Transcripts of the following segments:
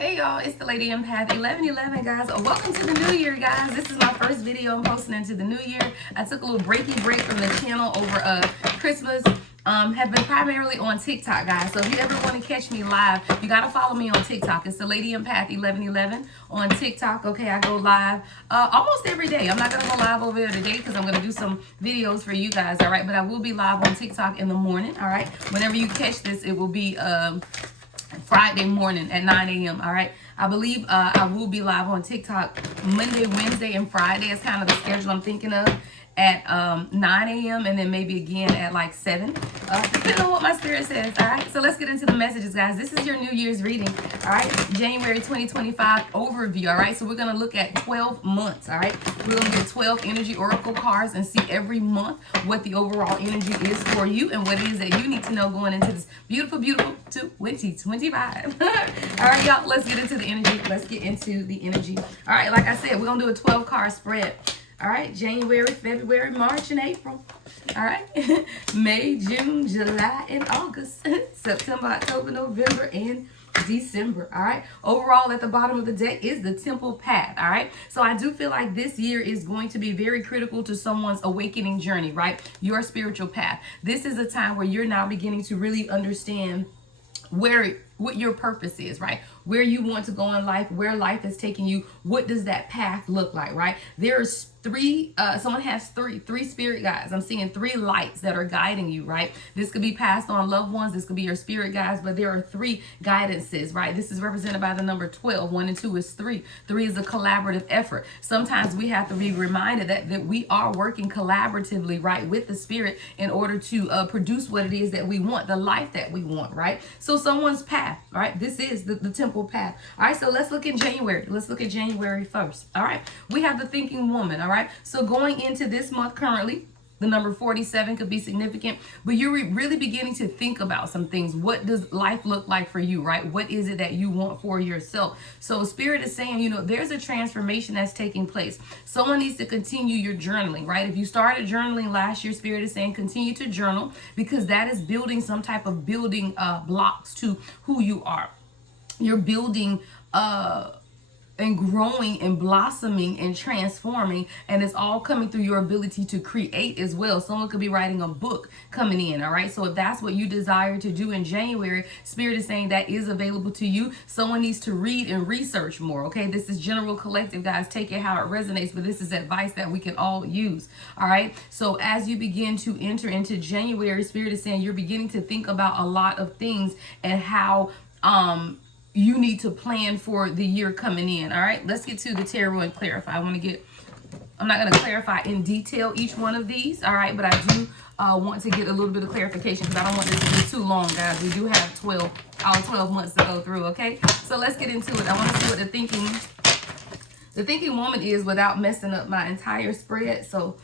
Hey y'all, it's the Lady Empath 1111, guys. Welcome to the new year, guys. This is my first video I'm posting into the new year. I took a little breaky break from the channel over Christmas. Have been primarily on TikTok, guys. So if you ever want to catch me live, you got to follow me on TikTok. It's the Lady Empath 1111 on TikTok. Okay, I go live almost every day. I'm not going to go live over there today because I'm going to do some videos for you guys, all right? But I will be live on TikTok in the morning, all right? Whenever you catch this, it will be Friday morning at 9 a.m. All right. I believe I will be live on TikTok Monday, Wednesday, and Friday. Is kind of the schedule I'm thinking of at 9 a.m. and then maybe again at like 7, depending on what my spirit says. All right. So let's get into the messages, guys. This is your New Year's reading. All right. January 2025 overview. All right. So we're going to look at 12 months. All right. We're going to get 12 energy oracle cards and see every month what the overall energy is for you and what it is that you need to know going into this beautiful, beautiful 2025. All right, y'all. Let's get into the energy. Let's get into the energy. All right. Like I said, we're going to do a 12 card spread. All right, January, February, March, and April. All right, May, June, July, and August. September, October, November, and December. All right, overall at the bottom of the deck is the Temple Path. All right, so I do feel like this year is going to be very critical to someone's awakening journey, right? Your spiritual path. This is a time where you're now beginning to really understand what your purpose is, right? Where you want to go in life, where life is taking you. What does that path look like, right? There's someone has three spirit guides. I'm seeing 3 lights that are guiding you, right? This could be passed on loved ones. This could be your spirit guides, but there are 3 guidances, right? This is represented by the number 12. 1 and 2 is 3. 3 is a collaborative effort. Sometimes we have to be reminded that we are working collaboratively, right, with the spirit in order to produce what it is that we want, the life that we want, right? So someone's path, all right? This is the Temple Path. All right, so let's look at January. Let's look at January 1st. All right, we have the thinking woman. All right, so going into this month currently, the number 47 could be significant, but you're really beginning to think about some things. What does life look like for you, right? What is it that you want for yourself? So Spirit is saying, you know, there's a transformation that's taking place. Someone needs to continue your journaling, right? If you started journaling last year, Spirit is saying continue to journal because that is building some type of building blocks to who you are. You're building and growing and blossoming and transforming, and it's all coming through your ability to create as well. Someone could be writing a book coming in, all right? So if that's what you desire to do in January, Spirit is saying that is available to you. Someone needs to read and research more, okay? This is general collective, guys. Take it how it resonates, but this is advice that we can all use, all right? So as you begin to enter into January, Spirit is saying you're beginning to think about a lot of things and how you need to plan for the year coming in. All right, let's get to the tarot and clarify. I'm not going to clarify in detail each one of these, all right, but I do want to get a little bit of clarification because I don't want this to be too long, guys. We do have all 12 months to go through, okay? So let's get into it. I want to see what the thinking woman is without messing up my entire spread. So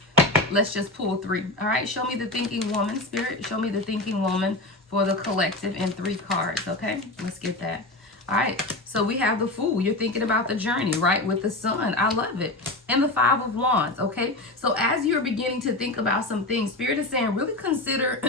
let's just pull 3. All right, show me the thinking woman, Spirit. Show me the thinking woman for the collective in 3 cards, okay? Let's get that. All right, so we have the Fool. You're thinking about the journey, right, with the Sun. I love it. And the 5 of Wands, okay? So as you're beginning to think about some things, Spirit is saying really consider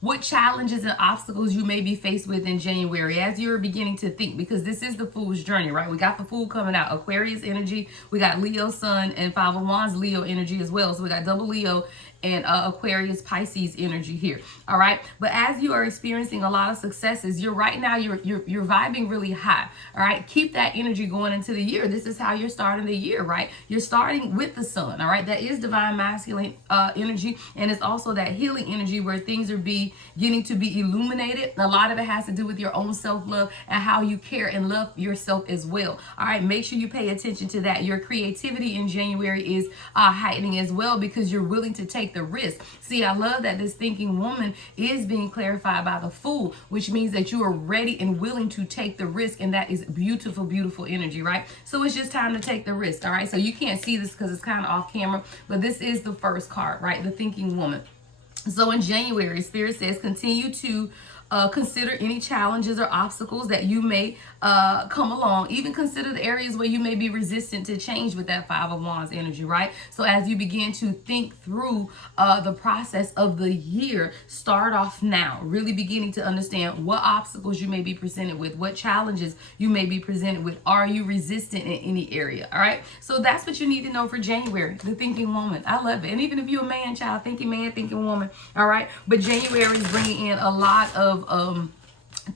what challenges and obstacles you may be faced with in January as you're beginning to think, because this is the Fool's journey, right? We got the Fool coming out, Aquarius energy. We got Leo Sun and 5 of Wands, Leo energy as well. So we got double Leo and Aquarius Pisces energy here. All right, but as you are experiencing a lot of successes, you're vibing really high. All right, keep that energy going into the year. This is how you're starting the year, right? You're starting with the Sun. All right, that is divine masculine energy, and it's also that healing energy where things are beginning to be illuminated. A lot of it has to do with your own self-love and how you care and love yourself as well. All right, make sure you pay attention to that. Your creativity in January is heightening as well because you're willing to take the risk. See, I love that this thinking woman is being clarified by the Fool, which means that you are ready and willing to take the risk, and that is beautiful, beautiful energy, right? So it's just time to take the risk, all right? So you can't see this because it's kind of off camera, but this is the first card, right? The thinking woman. So in January, Spirit says continue to Consider any challenges or obstacles that you may come along. Even consider the areas where you may be resistant to change with that Five of Wands energy, right? So as you begin to think through the process of the year, start off now, really beginning to understand what obstacles you may be presented with, what challenges you may be presented with. Are you resistant in any area? All right. So that's what you need to know for January, the thinking woman. I love it. And even if you're a man, child, thinking man, thinking woman. All right. But January is bringing in a lot of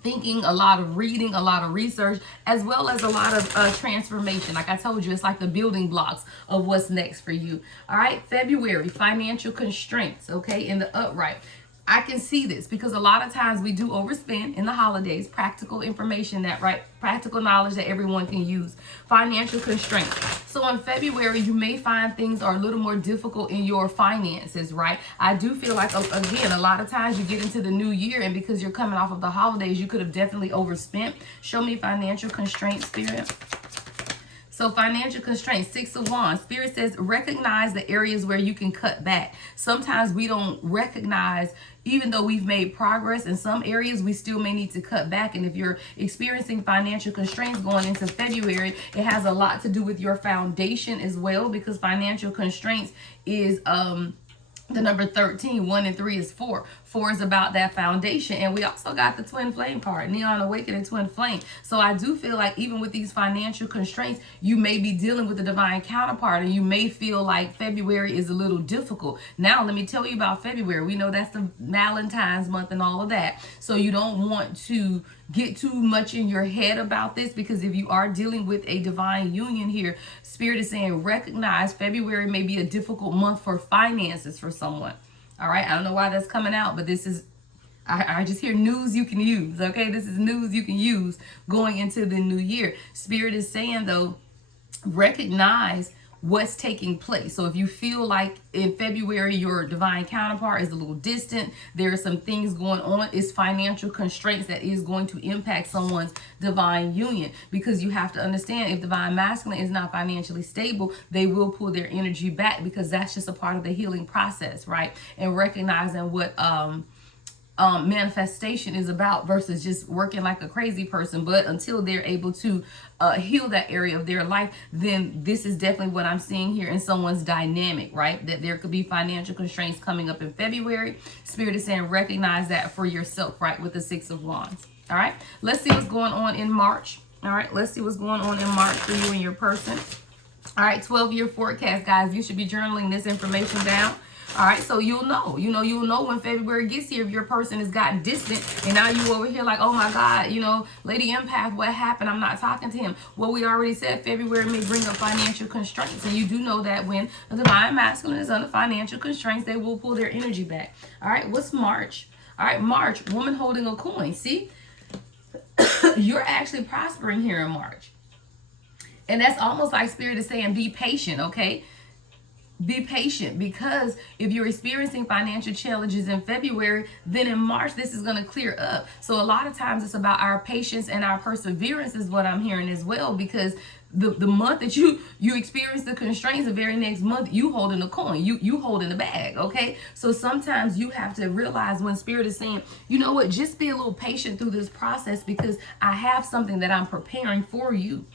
thinking, a lot of reading, a lot of research, as well as a lot of transformation. Like I told you, it's like the building blocks of what's next for you. All right. February, financial constraints. Okay. In the upright. I can see this because a lot of times we do overspend in the holidays. Practical information, that right, practical knowledge that everyone can use. Financial constraints. So in February, you may find things are a little more difficult in your finances, right? I do feel like, again, a lot of times you get into the new year and because you're coming off of the holidays, you could have definitely overspent. Show me financial constraints, Spirit. So financial constraints, Six of Wands. Spirit says recognize the areas where you can cut back. Sometimes we don't recognize, even though we've made progress in some areas, we still may need to cut back. And if you're experiencing financial constraints going into February, it has a lot to do with your foundation as well, because financial constraints is the number 13. 1 and 3 is 4. 4 is about that foundation. And we also got the twin flame part, neon awakening, twin flame. So I do feel like even with these financial constraints, you may be dealing with the divine counterpart and you may feel like February is a little difficult. Now, let me tell you about February. We know that's the Valentine's month and all of that. So you don't want to get too much in your head about this, because if you are dealing with a divine union here, Spirit is saying recognize February may be a difficult month for finances for someone. All right. I don't know why that's coming out, but this is, I just hear news you can use. Okay. This is news you can use going into the new year. Spirit is saying though, recognize what's taking place. So if you feel like in February your divine counterpart is a little distant, there are some things going on, it's financial constraints that is going to impact someone's divine union, because you have to understand, if divine masculine is not financially stable, they will pull their energy back, because that's just a part of the healing process, right? And recognizing what manifestation is about versus just working like a crazy person. But until they're able to heal that area of their life, then this is definitely what I'm seeing here in someone's dynamic, right? That there could be financial constraints coming up in February. Spirit is saying recognize that for yourself, right? With the Six of Wands. All right. Let's see what's going on in March. All right. Let's see what's going on in March for you and your person. All right. 12-year forecast, guys. You should be journaling this information down. All right, so you'll know when February gets here, if your person has gotten distant and now you over here like, oh my God, Lady Empath, what happened? I'm not talking to him. Well, we already said February may bring up financial constraints. And you do know that when a divine masculine is under financial constraints, they will pull their energy back. All right, what's March? All right, March, woman holding a coin. See, you're actually prospering here in March. And that's almost like Spirit is saying, be patient, okay? Be patient, because if you're experiencing financial challenges in February, then in March, this is going to clear up. So a lot of times it's about our patience and our perseverance is what I'm hearing as well, because the month that you experience the constraints, the very next month, you holding a coin, you holding a bag, okay? So sometimes you have to realize when Spirit is saying, you know what, just be a little patient through this process, because I have something that I'm preparing for you.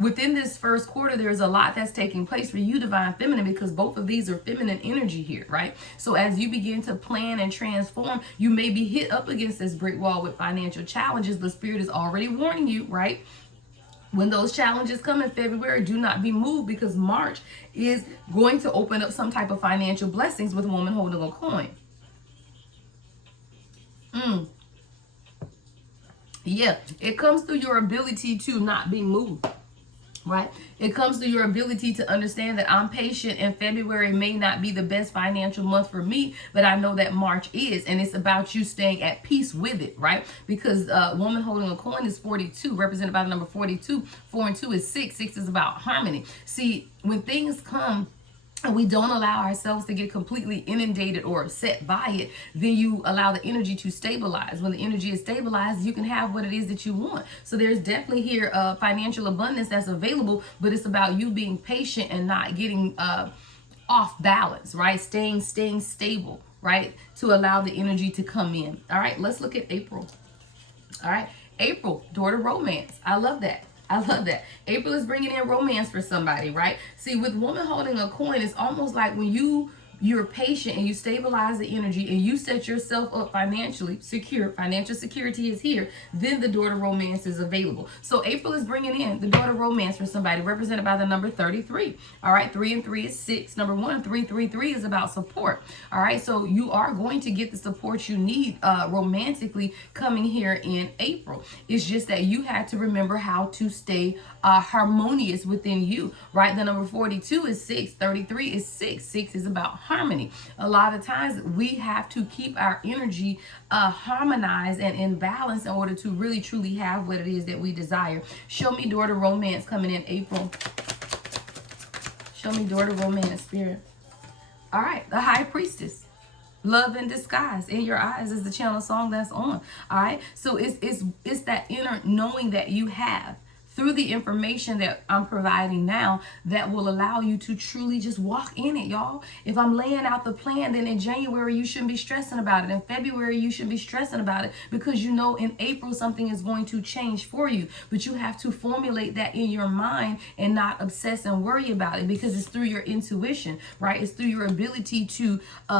Within this first quarter, there's a lot that's taking place for you, divine feminine, because both of these are feminine energy here, right? So as you begin to plan and transform, you may be hit up against this brick wall with financial challenges, but Spirit is already warning you, right? When those challenges come in February, do not be moved, because March is going to open up some type of financial blessings with a woman holding a coin. Yeah, it comes through your ability to not be moved. Right? It comes through your ability to understand that I'm patient, and February may not be the best financial month for me, but I know that March is, and it's about you staying at peace with it, right? Because woman holding a coin is 42, represented by the number 42. 4 and 2 is 6. 6 is about harmony. See, when things come and we don't allow ourselves to get completely inundated or upset by it, then you allow the energy to stabilize. When the energy is stabilized, you can have what it is that you want. So there's definitely here financial abundance that's available, but it's about you being patient and not getting off balance, right? Staying stable, right? To allow the energy to come in. All right, let's look at April. All right, April, daughter romance. I love that. I love that. April is bringing in romance for somebody, right? See, with woman holding a coin, it's almost like when you're patient and you stabilize the energy and you set yourself up financially secure. Financial security is here. Then the daughter romance is available. So April is bringing in the daughter romance for somebody, represented by the number 33. All right, 3 and 3 is 6. Number 1, 3, 3, 3 is about support. All right, so you are going to get the support you need romantically coming here in April. It's just that you had to remember how to stay harmonious within you, right? The number 42 is 6. 33 is 6. 6 is about harmony. A lot of times we have to keep our energy harmonized and in balance in order to really truly have what it is that we desire. Show me daughter romance coming in April. Show me daughter romance, spirit. All right, the high priestess. Love in disguise. In your eyes is the channel song that's on. All right, so it's that inner knowing that you have through the information that I'm providing now that will allow you to truly just walk in it, y'all. If I'm laying out the plan, then in January, you shouldn't be stressing about it. In February, you shouldn't be stressing about it, because you know in April, something is going to change for you. But you have to formulate that in your mind and not obsess and worry about it, because it's through your intuition, right? It's through your ability to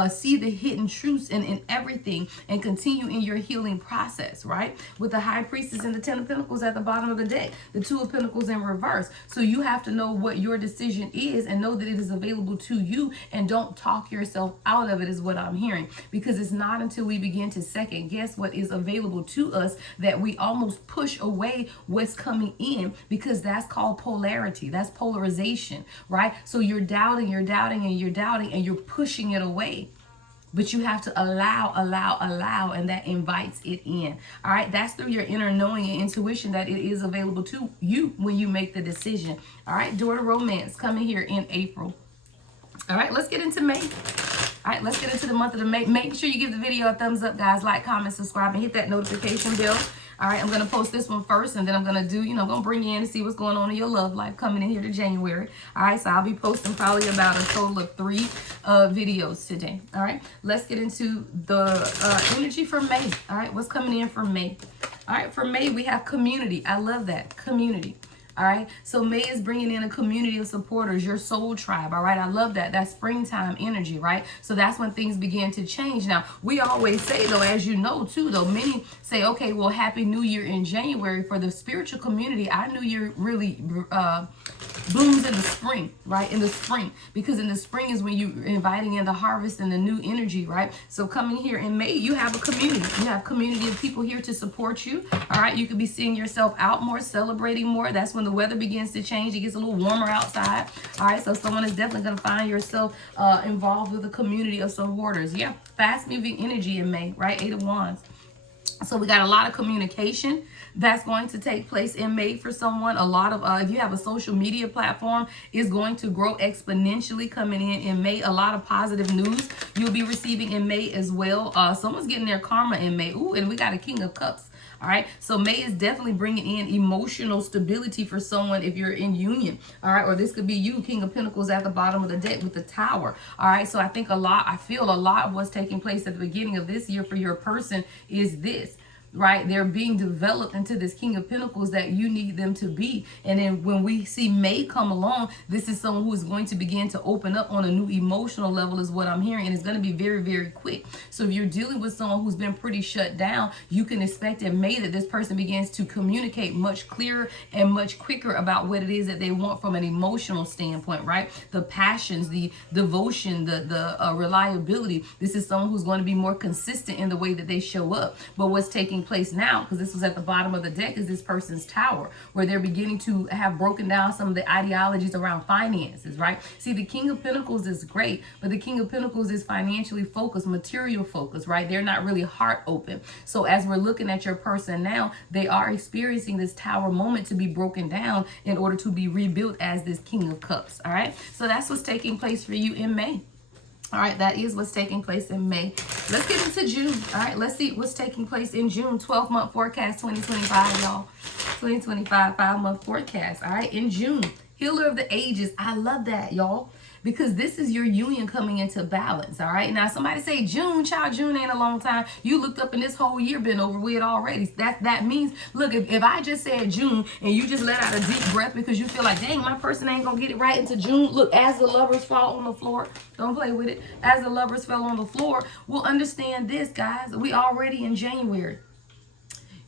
see the hidden truths in everything and continue in your healing process, right? With the high priestess and the 10 of pentacles at the bottom of the deck, the 2 of pentacles in reverse. So you have to know what your decision is and know that it is available to you, and don't talk yourself out of it, is what I'm hearing, because it's not until we begin to second guess what is available to us that we almost push away what's coming in, because that's called polarity. That's polarization, right? So you're doubting, and you're pushing it away. But you have to allow, and that invites it in. All right, that's through your inner knowing and intuition that it is available to you when you make the decision. All right, daughter romance coming here in April. All right, let's get into May. All right, let's get into the month of May. Make sure you give the video a thumbs up, guys. Like, comment, subscribe, and hit that notification bell. All right, I'm going to post this one first, and then I'm going to do, going to bring you in to see what's going on in your love life coming in here to January. All right, so I'll be posting probably about a total of 3 videos today. All right, let's get into the energy for May. All right, what's coming in for May? All right, for May, we have community. I love that, community. All right, so May is bringing in a community of supporters, your soul tribe. All right, I love that. That's springtime energy, right? So that's when things begin to change. Now, we always say, though, as you know, too, though, many say, okay, well, Happy New Year in January. For the spiritual community, our New Year really blooms in the spring, right? In the spring, because in the spring is when you're inviting in the harvest and the new energy, right? So coming here in May, you have a community. You have a community of people here to support you. All right, you could be seeing yourself out more, celebrating more. That's when the weather begins to change. It gets a little warmer outside. All right, so someone is definitely going to find yourself involved with a community of supporters. Yeah, fast moving energy in May, right? 8 of Wands. So we got a lot of communication that's going to take place in May for someone. A lot of, if you have a social media platform, is going to grow exponentially coming in May. A lot of positive news you'll be receiving in May as well. Someone's getting their karma in May. Ooh, and we got a King of Cups. All right, so May is definitely bringing in emotional stability for someone if you're in union. All right, or this could be you, King of Pentacles at the bottom of the deck with the Tower. All right, so I feel a lot of what's taking place at the beginning of this year for your person is this. Right, they're being developed into this King of Pentacles that you need them to be. And then when we see May come along, this is someone who is going to begin to open up on a new emotional level, is what I'm hearing, and it's going to be very, very quick. So if you're dealing with someone who's been pretty shut down, you can expect in May that this person begins to communicate much clearer and much quicker about what it is that they want from an emotional standpoint, right? The passions, the devotion, the reliability. This is someone who's going to be more consistent in the way that they show up. But what's taking place now, because this was at the bottom of the deck, is this person's Tower, where they're beginning to have broken down some of the ideologies around finances, right? See, the King of Pentacles is great, but the King of Pentacles is financially focused, material focused, right? They're not really heart open. So as we're looking at your person now, they are experiencing this Tower moment to be broken down in order to be rebuilt as this King of Cups, all right? So that's what's taking place for you in May. All right, that is what's taking place in May. Let's get into June. All right, let's see what's taking place in June. 12-month forecast 2025, y'all. 2025 5-month forecast. All right, in June, Healer of the Ages. I love that, y'all. because this is your union coming into balance. All right. Now, somebody say June, child, June ain't a long time. You looked up and this whole year been over with already. That means, look, if I just said June and you just let out a deep breath because you feel like, dang, my person ain't gonna get it right into June. Look, as the lovers fall on the floor, don't play with it. As the lovers fell on the floor, we'll understand this, guys. We already in January.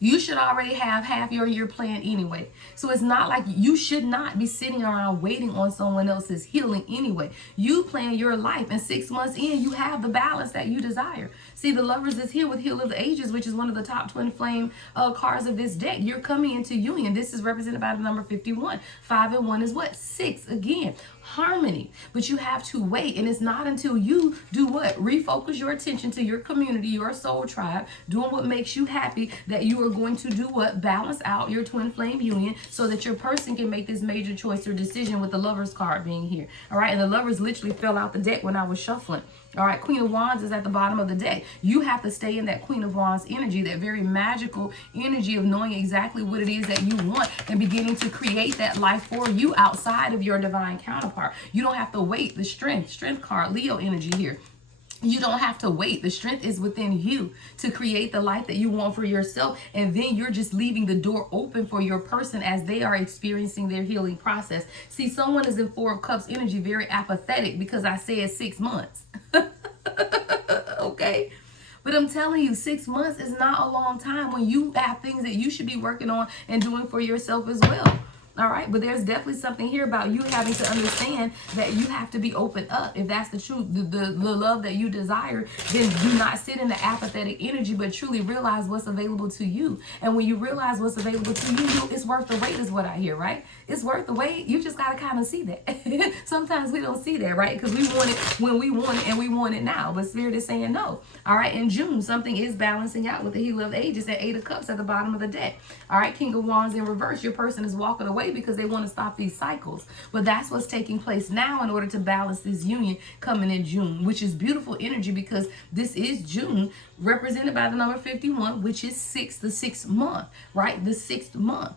You should already have half your year planned anyway. So it's not like you should not be sitting around waiting on someone else's healing anyway. You plan your life, and 6 months in, you have the balance that you desire. See, the lovers is here with Heal of the Ages, which is one of the top twin flame cards of this deck. You're coming into union. This is represented by the number 51. 5 and 1 is what? 6 again. Harmony. But you have to wait, and it's not until you do what? Refocus your attention to your community, your soul tribe, doing what makes you happy, that you are going to do what? Balance out your twin flame union so that your person can make this major choice or decision, with the lovers card being here. All right, and the lovers literally fell out the deck when I was shuffling. All right, Queen of Wands is at the bottom of the deck. You have to stay in that Queen of Wands energy, that very magical energy of knowing exactly what it is that you want and beginning to create that life for you outside of your divine counterpart. You don't have to wait. The strength card, Leo energy here. You don't have to wait. The strength is within you to create the life that you want for yourself. And then you're just leaving the door open for your person as they are experiencing their healing process. See, someone is in 4 of Cups energy, very apathetic because I said 6 months. Okay. But I'm telling you, 6 months is not a long time when you have things that you should be working on and doing for yourself as well. All right, but there's definitely something here about you having to understand that you have to be open up. If that's the truth, the love that you desire, then do not sit in the apathetic energy, but truly realize what's available to you. And when you realize what's available to you, it's worth the wait is what I hear, right? It's worth the wait. You just got to kind of see that. Sometimes we don't see that, right? Because we want it when we want it and we want it now. But Spirit is saying no. All right, in June, something is balancing out with the Healer of the Ages at 8 of Cups at the bottom of the deck. All right, King of Wands in reverse. Your person is walking away because they want to stop these cycles. But that's what's taking place now in order to balance this union coming in June, which is beautiful energy because this is June, represented by the number 51, which is 6, the 6th month, right? The 6th month.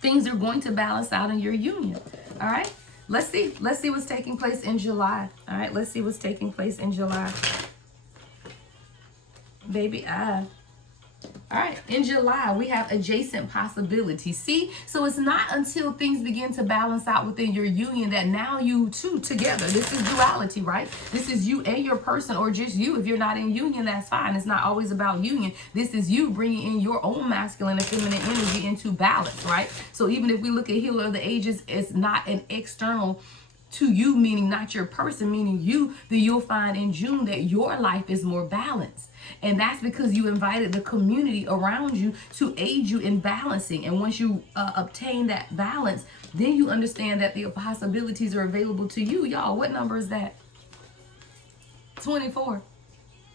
Things are going to balance out in your union. All right. Let's see what's taking place in July. All right. Let's see what's taking place in July. Baby, all right, in July, we have adjacent possibilities. See, so it's not until things begin to balance out within your union that now you two together. This is duality, right? This is you and your person, or just you. If you're not in union, that's fine. It's not always about union. This is you bringing in your own masculine and feminine energy into balance, right? So even if we look at Healer of the Ages, it's not an external to you, meaning not your person, meaning you, then you'll find in June that your life is more balanced. And that's because you invited the community around you to aid you in balancing. And once you obtain that balance, then you understand that the possibilities are available to you. Y'all, what number is that? 24.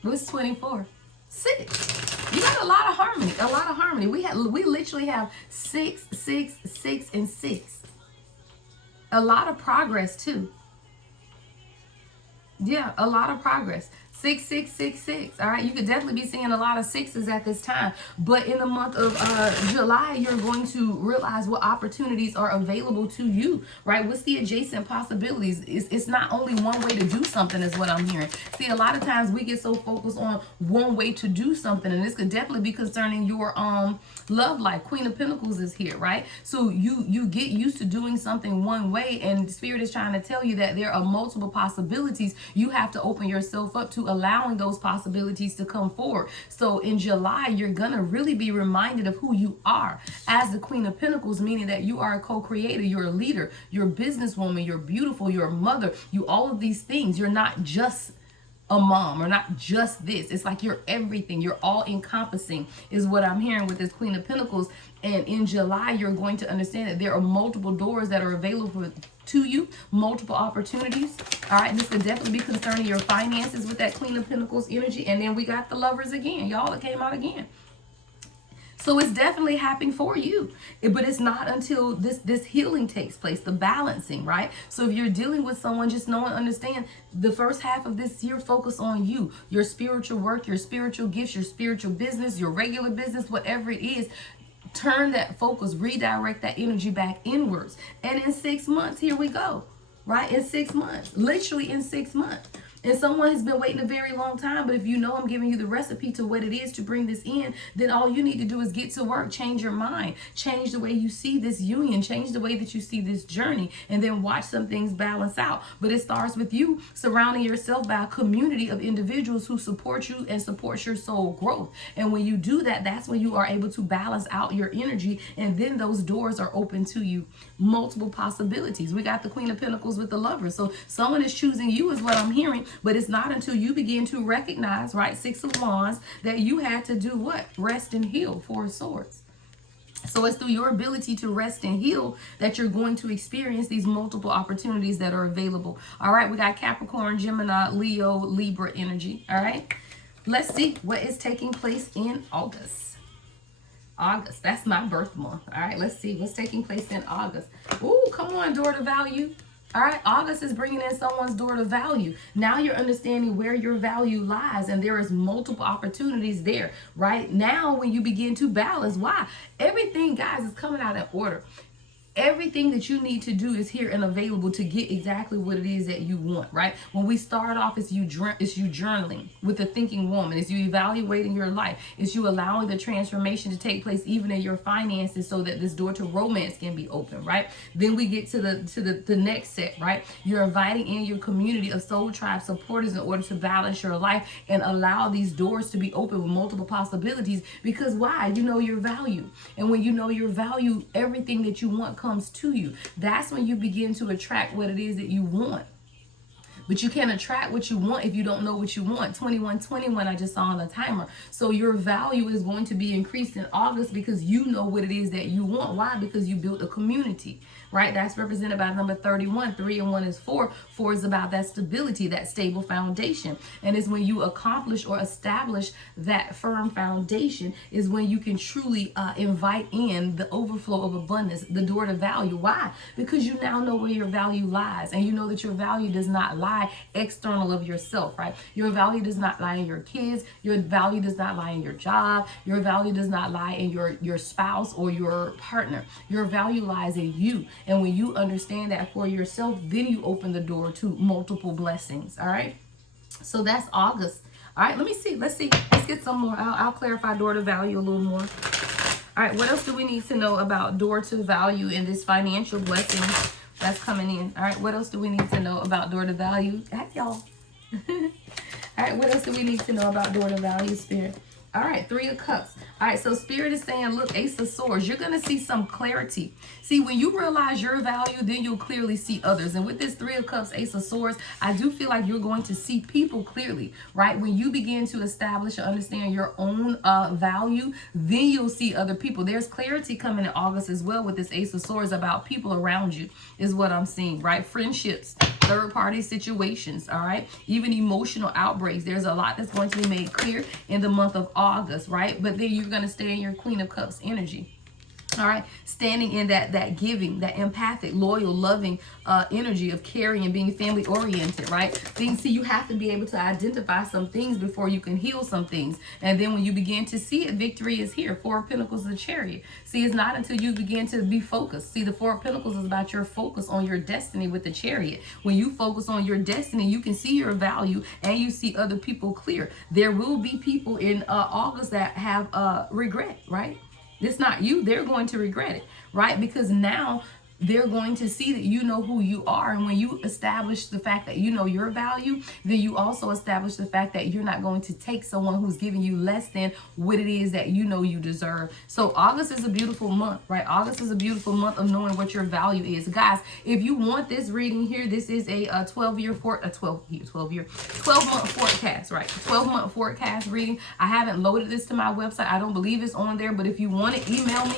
What's 24? 6. You got a lot of harmony. A lot of harmony. We literally have 6, 6, 6, and 6. A lot of progress too. Yeah, a lot of progress. 6, 6, 6, 6. All right, you could definitely be seeing a lot of 6s at this time. But in the month of July, you're going to realize what opportunities are available to you, right? What's the adjacent possibilities? It's not only one way to do something is what I'm hearing. See, a lot of times we get so focused on one way to do something, and this could definitely be concerning your love life. Queen of Pentacles is here, right? So you get used to doing something one way, and Spirit is trying to tell you that there are multiple possibilities. You have to open yourself up to allowing those possibilities to come forward. So in July, you're gonna really be reminded of who you are as the Queen of Pentacles, meaning that you are a co-creator, you're a leader, you're a businesswoman, you're beautiful, you're a mother, you all of these things. You're not just a mom or not just this. It's like you're everything. You're all encompassing is what I'm hearing with this Queen of Pentacles. And in July, you're going to understand that there are multiple doors that are available to you, multiple opportunities. All right, this could definitely be concerning your finances with that Queen of Pentacles energy. And then we got the Lovers again. Y'all, it came out again. So it's definitely happening for you, but it's not until this healing takes place, the balancing, right? So if you're dealing with someone, just know and understand the first half of this year, focus on you, your spiritual work, your spiritual gifts, your spiritual business, your regular business, whatever it is. Turn that focus, redirect that energy back inwards. And in 6 months, here we go. right? In 6 months, literally in 6 months. And someone has been waiting a very long time, but if you know I'm giving you the recipe to what it is to bring this in, then all you need to do is get to work, change your mind, change the way you see this union, change the way that you see this journey, and then watch some things balance out. But it starts with you surrounding yourself by a community of individuals who support you and support your soul growth. And when you do that, that's when you are able to balance out your energy, and then those doors are open to you. Multiple possibilities. We got the Queen of Pentacles with the Lovers. So someone is choosing you is what I'm hearing. But it's not until you begin to recognize, right, 6 of Wands, that you had to do what? Rest and heal. 4 of Swords. So it's through your ability to rest and heal that you're going to experience these multiple opportunities that are available. All right, we got Capricorn, Gemini, Leo, Libra energy. All right, let's see what is taking place in August. August, that's my birth month. All right, let's see what's taking place in August. Ooh, come on, door to value. All right, August is bringing in someone's door to value. Now you're understanding where your value lies, and there is multiple opportunities there. Right now, when you begin to balance, why? Everything, guys, is coming out in order. Everything that you need to do is here and available to get exactly what it is that you want, right? When we start off, it's you journaling with the thinking woman. It's you evaluating your life. It's you allowing the transformation to take place even in your finances so that this door to romance can be open, right? Then we get to the next set, right? You're inviting in your community of soul tribe supporters in order to balance your life and allow these doors to be open with multiple possibilities. Because why? You know your value. And when you know your value, everything that you want comes to you. That's when you begin to attract what it is that you want. But you can't attract what you want if you don't know what you want. 2121, I just saw on the timer. So your value is going to be increased in August because you know what it is that you want. Why? Because you built a community, right? That's represented by number 31. 3 and 1 is 4. 4 is about that stability, that stable foundation. And it's when you accomplish or establish that firm foundation is when you can truly invite in the overflow of abundance, the door to value. Why? Because you now know where your value lies, and you know that your value does not lie external of yourself, right? Your value does not lie in your kids. Your value does not lie in your job. Your value does not lie in your spouse or your partner. Your value lies in you. And when you understand that for yourself, then you open the door to multiple blessings. All right. So that's August. All right. Let's see. Let's get some more. I'll clarify door to value a little more. All right. What else do we need to know about door to value in this financial blessing that's coming in? All right, what else do we need to know about door to value? Hi, y'all. All right, what else do we need to know about door to value, Spirit? All right, 3 of Cups. All right, so Spirit is saying, look, Ace of Swords, you're going to see some clarity. See, when you realize your value, then you'll clearly see others. And with this 3 of Cups, Ace of Swords, I do feel like you're going to see people clearly, right? When you begin to establish and understand your own value, then you'll see other people. There's clarity coming in August as well with this Ace of Swords about people around you is what I'm seeing, right? Friendships, third-party situations, all right? Even emotional outbreaks. There's a lot that's going to be made clear in the month of August, right? But then you're going to stay in your Queen of Cups energy. All right, standing in that giving, that empathic, loyal, loving energy of caring and being family oriented, right? Things, see, you have to be able to identify some things before you can heal some things. And then when you begin to see it, victory is here. 4 of Pentacles, the Chariot. See, it's not until you begin to be focused. See, the 4 of Pentacles is about your focus on your destiny with the Chariot. When you focus on your destiny, you can see your value and you see other people clear. There will be people in August that have regret, right? It's not you. They're going to regret it, right? Because now they're going to see that you know who you are. And when you establish the fact that you know your value, then you also establish the fact that you're not going to take someone who's giving you less than what it is that you know you deserve. So August is a beautiful month, right? August is a beautiful month of knowing what your value is. Guys, if you want this reading here, this is a 12-month forecast, right? 12-month forecast reading. I haven't loaded this to my website. I don't believe it's on there, but if you want it, email me.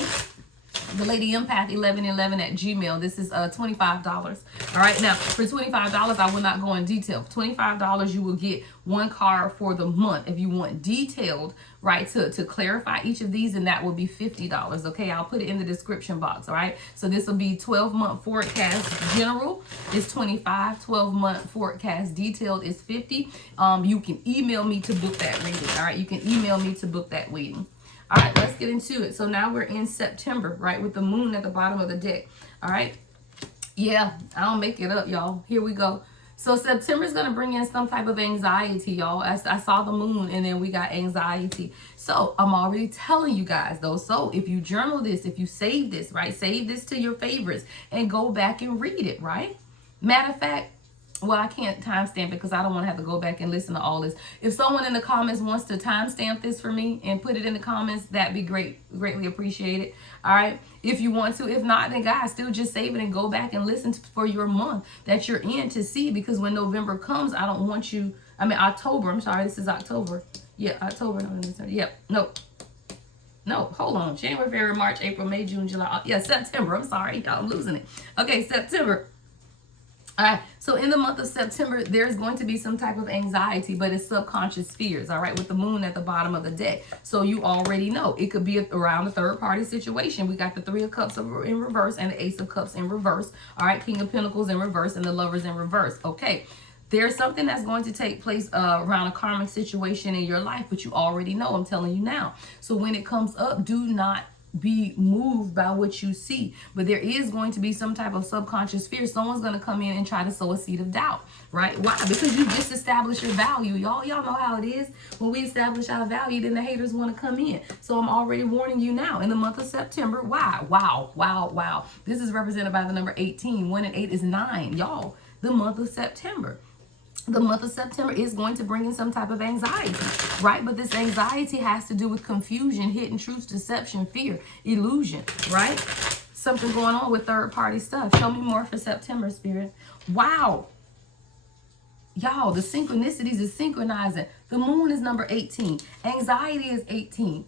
The Lady Empath 1111 at Gmail. This is $25. All right, now for $25, I will not go in detail. For $25, you will get 1 card for the month. If you want detailed, right, to clarify each of these, and that will be $50. Okay, I'll put it in the description box. All right, so this will be 12-month forecast general is $25. 12-month forecast detailed is $50. You can email me to book that reading. All right, you can email me to book that reading. All right, let's get into it. So now we're in September, right, with the moon at the bottom of the deck. All right. Yeah, I don't make it up, y'all. Here we go. So September is going to bring in some type of anxiety, y'all. I saw the moon and then we got anxiety. So I'm already telling you guys, though. So if you journal this, if you save this, right? Save this to your favorites and go back and read it, right? Matter of fact, well, I can't timestamp it because I don't want to have to go back and listen to all this. If someone in the comments wants to timestamp this for me and put it in the comments, that'd be greatly appreciated. All right. If you want to, if not, then guys, still just save it and go back and listen for your month that you're in to see, because when November comes, I don't want you, October, I'm sorry, this is October. Yeah, October, November, yep, no, hold on. January, February, March, April, May, June, July. Yeah, September. I'm sorry. I'm losing it. Okay, September. All right, so in the month of September, there's going to be some type of anxiety, but it's subconscious fears, all right, with the moon at the bottom of the deck. So you already know it could be around a third party situation. We got the Three of Cups in reverse and the Ace of Cups in reverse, all right, King of Pentacles in reverse and the Lovers in reverse. Okay, there's something that's going to take place around a karmic situation in your life, but you already know. I'm telling you now. So when it comes up, do not be moved by what you see, but there is going to be some type of subconscious fear. Someone's going to come in and try to sow a seed of doubt, right? Why? Because you just established your value. Y'all know how it is. When we establish our value, then the haters want to come in. So I'm already warning you now in the month of September. Why? Wow. This is represented by the number 18. 1 and 8 is 9. Y'all, the month of September. The month of September is going to bring in some type of anxiety, right? But this anxiety has to do with confusion, hidden truths, deception, fear, illusion, right? Something going on with third party stuff. Show me more for September, Spirit. Wow. Y'all, the synchronicities is synchronizing. The moon is number 18. Anxiety is 18.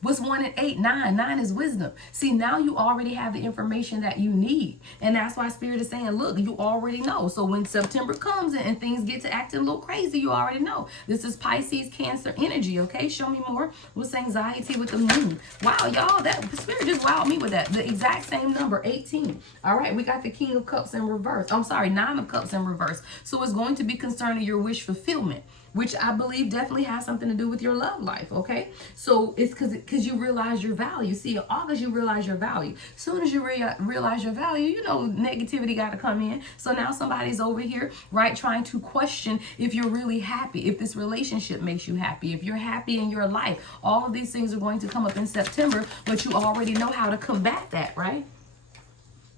What's 1 and 8? 9. 9 is wisdom. See, now you already have the information that you need. And that's why Spirit is saying, look, you already know. So when September comes and things get to acting a little crazy, you already know. This is Pisces, Cancer energy, okay? Show me more. What's anxiety with the moon? Wow, y'all, that Spirit just wowed me with that. The exact same number, 18. All right, we got the King of Cups in reverse. I'm sorry, 9 of Cups in reverse. So it's going to be concerning your wish fulfillment, which I believe definitely has something to do with your love life, okay? So it's because you realize your value. See, in August, you realize your value. As soon as you realize your value, you know negativity got to come in. So now somebody's over here, right, trying to question if you're really happy, if this relationship makes you happy, if you're happy in your life. All of these things are going to come up in September, but you already know how to combat that, right?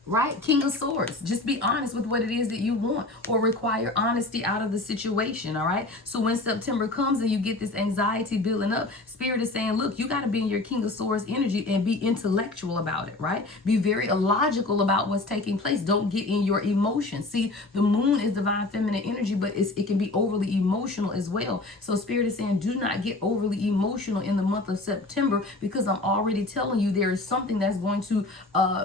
Right? King of Swords. Just be honest with what it is that you want, or require honesty out of the situation. All right. So when September comes and you get this anxiety building up, Spirit is saying, look, you got to be in your King of Swords energy and be intellectual about it. Right? Be very illogical about what's taking place. Don't get in your emotions. See, the moon is divine feminine energy, but it can be overly emotional as well. So Spirit is saying, do not get overly emotional in the month of September, because I'm already telling you there is something that's going to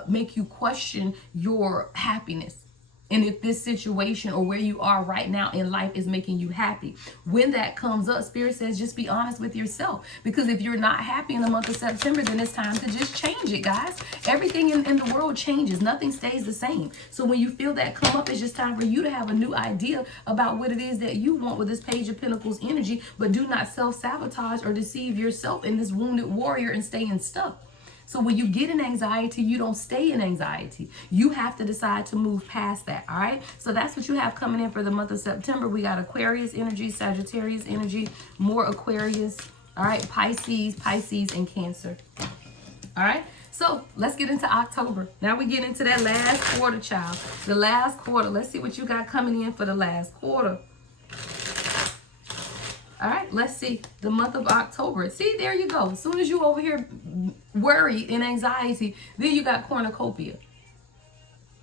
make you question your happiness, and if this situation or where you are right now in life is making you happy. When that comes up, Spirit says just be honest with yourself, because if you're not happy in the month of September, then it's time to just change it, guys. Everything in the world changes. Nothing stays the same. So when you feel that come up, it's just time for you to have a new idea about what it is that you want with this Page of Pentacles energy. But do not self-sabotage or deceive yourself in this wounded warrior and staying stuck. So when you get in anxiety, you don't stay in anxiety. You have to decide to move past that, all right? So that's what you have coming in for the month of September. We got Aquarius energy, Sagittarius energy, more Aquarius, all right? Pisces, and Cancer, all right? So let's get into October. Now we get into that last quarter, child. The last quarter. Let's see what you got coming in for the last quarter. All right, let's see. The month of October. See, there you go. As soon as you over here worried and anxiety, then you got cornucopia.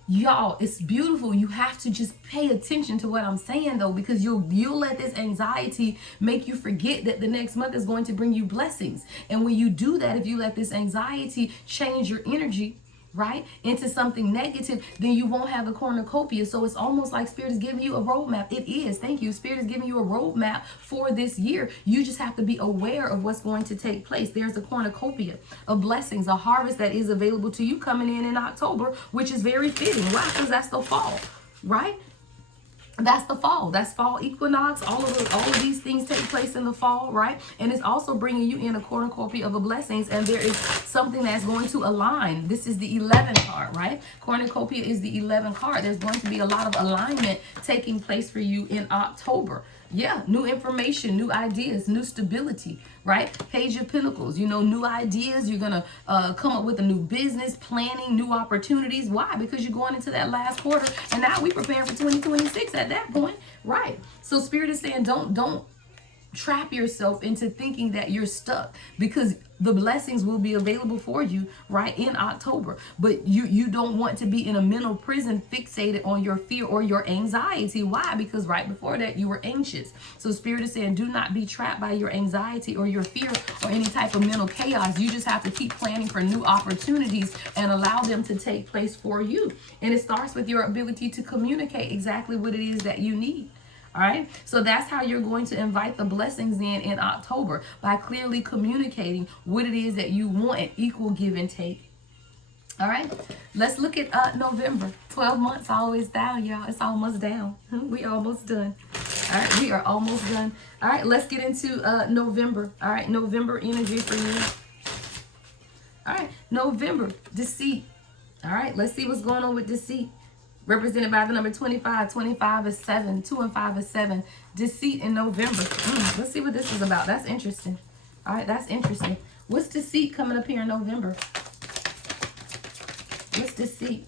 Y'all, it's beautiful. You have to just pay attention to what I'm saying, though, because you'll let this anxiety make you forget that the next month is going to bring you blessings. And when you do that, if you let this anxiety change your energy, right, into something negative, then you won't have the cornucopia. So it's almost like Spirit is giving you a roadmap. It is. Thank you. Spirit is giving you a roadmap for this year. You just have to be aware of what's going to take place. There's a cornucopia of blessings, a harvest that is available to you coming in October, which is very fitting. Why? Because that's the fall, right? That's the fall. That's fall equinox. All of these things take place in the fall, right? And it's also bringing you in a cornucopia of the blessings. And there is something that's going to align. This is the 11 card, right? Cornucopia is the 11 card. There's going to be a lot of alignment taking place for you in October. Yeah, new information, new ideas, new stability, right? Page of Pentacles, new ideas. You're going to come up with a new business, planning, new opportunities. Why? Because you're going into that last quarter, and now we prepare for 2026 at that point, right? So Spirit is saying don't trap yourself into thinking that you're stuck, because the blessings will be available for you right in October. But you don't want to be in a mental prison fixated on your fear or your anxiety. Why? Because right before that you were anxious. So Spirit is saying do not be trapped by your anxiety or your fear or any type of mental chaos. You just have to keep planning for new opportunities and allow them to take place for you. And it starts with your ability to communicate exactly what it is that you need. All right, so that's how you're going to invite the blessings in October, by clearly communicating what it is that you want, an equal give and take. All right, let's look at November. 12 months always down, y'all. It's almost down. We almost done. All right, we are almost done. All right, let's get into November. All right, November energy for you. All right, November, deceit. All right, let's see what's going on with deceit. Represented by the number 25. 25 is 7. 2 and 5 is 7. Deceit in November. Let's see what this is about. That's interesting. All right, that's interesting. What's deceit coming up here in November? What's deceit?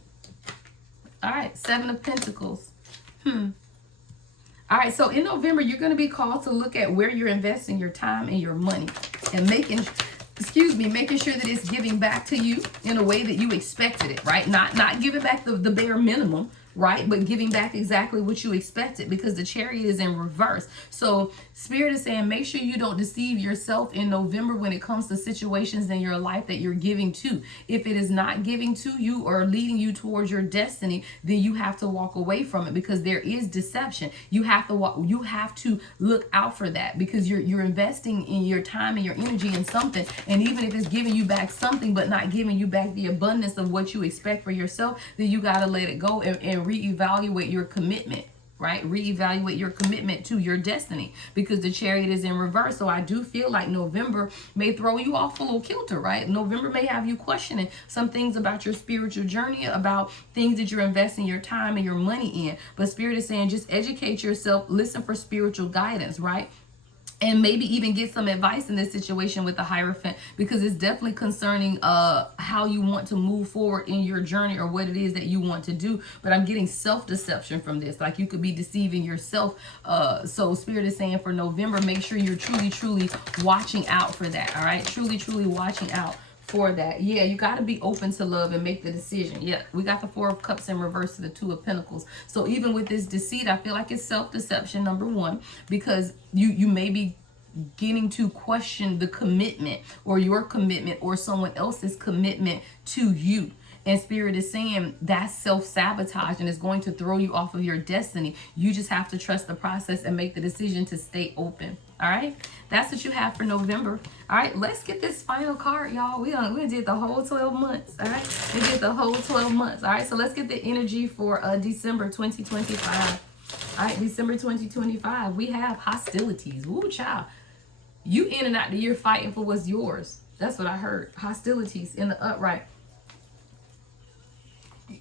All right, 7 of Pentacles. All right, so in November, you're going to be called to look at where you're investing your time and your money, and making sure that it's giving back to you in a way that you expected it, right? Not giving back the bare minimum, right? But giving back exactly what you expected, because the Chariot is in reverse. So Spirit is saying make sure you don't deceive yourself in November when it comes to situations in your life that you're giving to. If it is not giving to you or leading you towards your destiny, then you have to walk away from it, because there is deception. You have to look out for that, because you're investing in your time and your energy in something, and even if it's giving you back something but not giving you back the abundance of what you expect for yourself, then you got to let it go and reevaluate your commitment, right? Reevaluate your commitment to your destiny, because the Chariot is in reverse. So I do feel like November may throw you off a little kilter, right? November may have you questioning some things about your spiritual journey, about things that you're investing your time and your money in. But Spirit is saying just educate yourself, listen for spiritual guidance, right? And maybe even get some advice in this situation with the Hierophant, because it's definitely concerning how you want to move forward in your journey, or what it is that you want to do. But I'm getting self-deception from this, like you could be deceiving yourself. So Spirit is saying for November, make sure you're truly watching out for that. All right, truly watching out for that. Yeah, you got to be open to love and make the decision. Yeah, we got the 4 of Cups in reverse to the 2 of Pentacles. So even with this deceit, I feel like it's self-deception, number one, because you may be getting to question the commitment, or your commitment, or someone else's commitment to you. And Spirit is saying that's self-sabotage, and it's going to throw you off of your destiny. You just have to trust the process and make the decision to stay open. All right, that's what you have for November. All right, let's get this final card, y'all. We did the whole 12 months. All right, we did the whole 12 months. All right, so let's get the energy for December 2025. All right, December 2025, we have hostilities. Woo, child. You in and out the year fighting for what's yours. That's what I heard. Hostilities in the upright.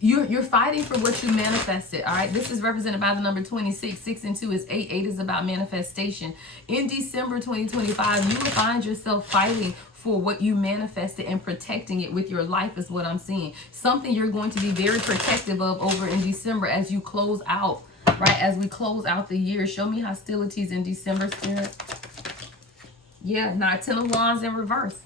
You're fighting for what you manifested. All right, this is represented by the number 26. 6 and 2 is 8. 8 is about manifestation. In December 2025, you will find yourself fighting for what you manifested and protecting it with your life, is what I'm seeing. Something you're going to be very protective of over in December as you close out, right? As we close out the year. Show me hostilities in December, Spirit. Yeah, now 10 of Wands in reverse.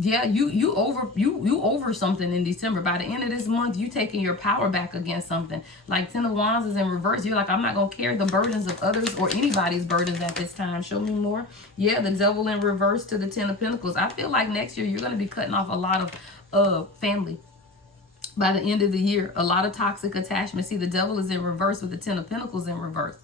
Yeah, you over something in December. By the end of this month, you taking your power back against something. Like 10 of Wands is in reverse. You're like, I'm not going to carry the burdens of others or anybody's burdens at this time. Show me more. Yeah, the Devil in reverse to the 10 of Pentacles. I feel like next year you're going to be cutting off a lot of family. By the end of the year, a lot of toxic attachment. See, the Devil is in reverse with the 10 of Pentacles in reverse.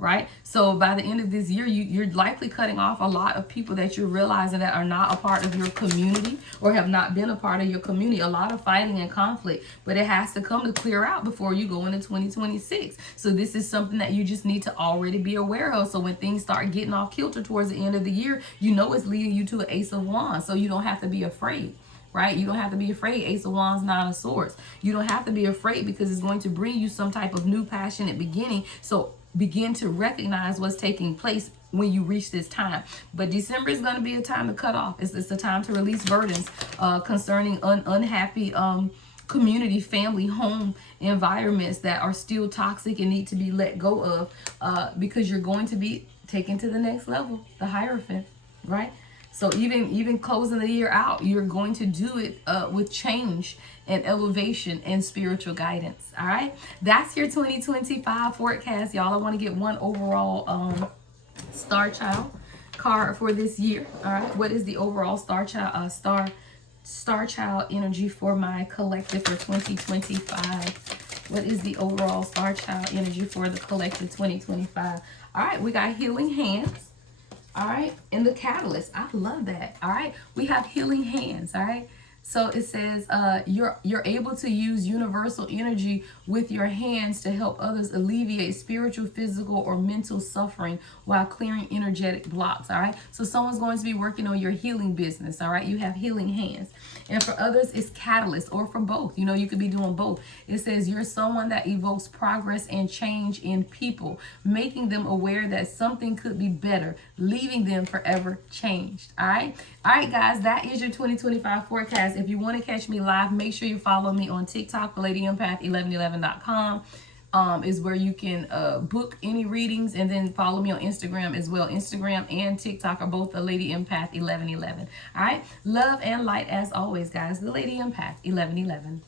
right? So by the end of this year, you're likely cutting off a lot of people that you're realizing that are not a part of your community or have not been a part of your community. A lot of fighting and conflict, but it has to come to clear out before you go into 2026. So this is something that you just need to already be aware of. So when things start getting off kilter towards the end of the year, you know it's leading you to an Ace of Wands. So you don't have to be afraid. Right? You don't have to be afraid. Ace of Wands, Nine of Swords. You don't have to be afraid because it's going to bring you some type of new passionate beginning. So begin to recognize what's taking place when you reach this time. But December is going to be a time to cut off. It's a time to release burdens concerning unhappy community, family, home environments that are still toxic and need to be let go of because you're going to be taken to the next level, the Hierophant, right? So even closing the year out, you're going to do it with change and elevation and spiritual guidance. All right, that's your 2025 forecast, y'all. I want to get one overall star child card for this year. All right, what is the overall star child star child energy for my collective for 2025? What is the overall star child energy for the collective 2025? All right, we got healing hands. All right, and the catalyst, I love that. All right, we have healing hands. All right, so it says you're able to use universal energy with your hands to help others alleviate spiritual, physical, or mental suffering while clearing energetic blocks. All right, so someone's going to be working on your healing business. All right, you have healing hands. And for others, it's catalyst, or for both. You know, you could be doing both. It says you're someone that evokes progress and change in people, making them aware that something could be better, leaving them forever changed. All right, guys, that is your 2025 forecast. If you want to catch me live, make sure you follow me on TikTok, LadyEmpath1111.com. Is where you can book any readings, and then follow me on Instagram as well. Instagram and TikTok are both the Lady Empath 1111. All right, love and light as always, guys. The Lady Empath 1111.